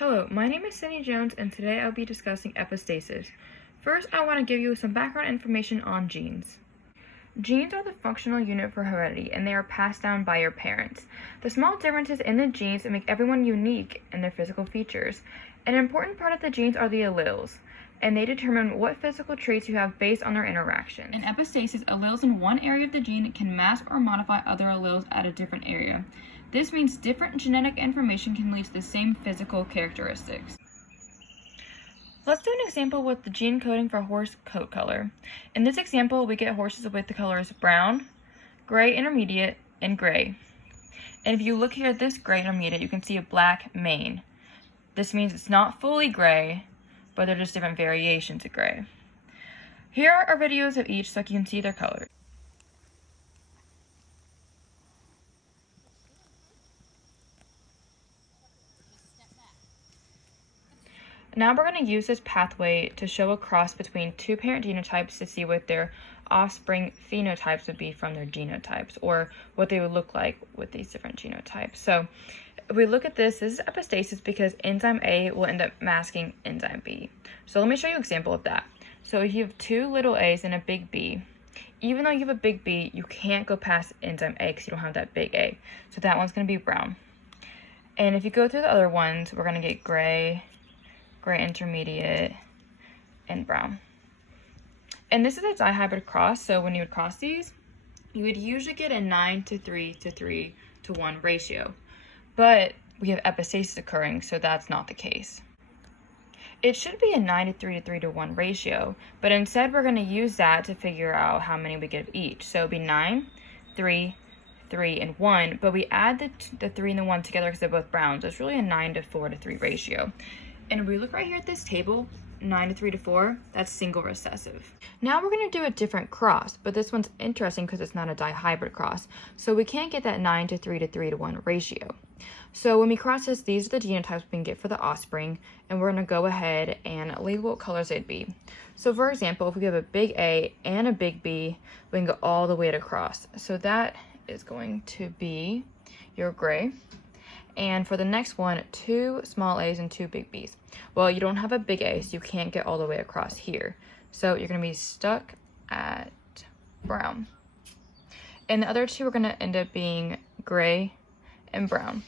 Hello, my name is Cindy Jones, and today I'll be discussing epistasis. First, I want to give you some background information on genes. Genes are the functional unit for heredity, and they are passed down by your parents. The small differences in the genes make everyone unique in their physical features. An important part of the genes are the alleles, and they determine what physical traits you have based on their interactions. In epistasis, alleles in one area of the gene can mask or modify other alleles at a different area. This means different genetic information can lead to the same physical characteristics. Let's do an example with the gene coding for horse coat color. In this example, we get horses with the colors brown, gray intermediate, and gray. And if you look here at this gray intermediate, you can see a black mane. This means it's not fully gray, but they're just different variations of gray. Here are videos of each so you can see their colors. Now we're going to use this pathway to show a cross between two parent genotypes to see what their offspring phenotypes would be from their genotypes, or what they would look like with these different genotypes. So if we look at this is epistasis because enzyme A will end up masking enzyme B. So let me show you an example of that. So if you have two little a's and a big B, even though you have a big B, you can't go past enzyme A because you don't have that big A. So that one's going to be brown. And if you go through the other ones, we're going to get gray intermediate, and brown. And this is a dihybrid cross, so when you would cross these, you would usually get a 9:3 to 3:1 ratio. But we have epistasis occurring, so that's not the case. It should be a 9:3 to 3:1 ratio, but instead we're going to use that to figure out how many we get of each. So it would be 9, 3, 3, and 1, but we add the 3 and the 1 together because they're both brown, so it's really a 9:4 to 3 ratio. And if we look right here at this table, 9:3 to 4, that's single recessive. Now we're going to do a different cross, but this one's interesting because it's not a dihybrid cross. So we can't get that 9:3 to 3:1 ratio. So when we cross this, these are the genotypes we can get for the offspring, and we're going to go ahead and label what colors they'd be. So for example, if we have a big A and a big B, we can go all the way across. So that is going to be your gray. And for the next one, 2 small a's and 2 big B's. Well, you don't have a big A, so you can't get all the way across here. So you're going to be stuck at brown. And the other two are going to end up being gray and brown.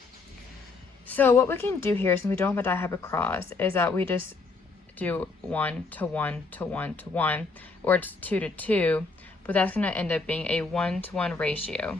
So what we can do here, since we don't have a dihybrid cross, is that we just do 1 to 1 to 1 to 1, or it's 2 to 2, but that's going to end up being a 1-to-1 ratio.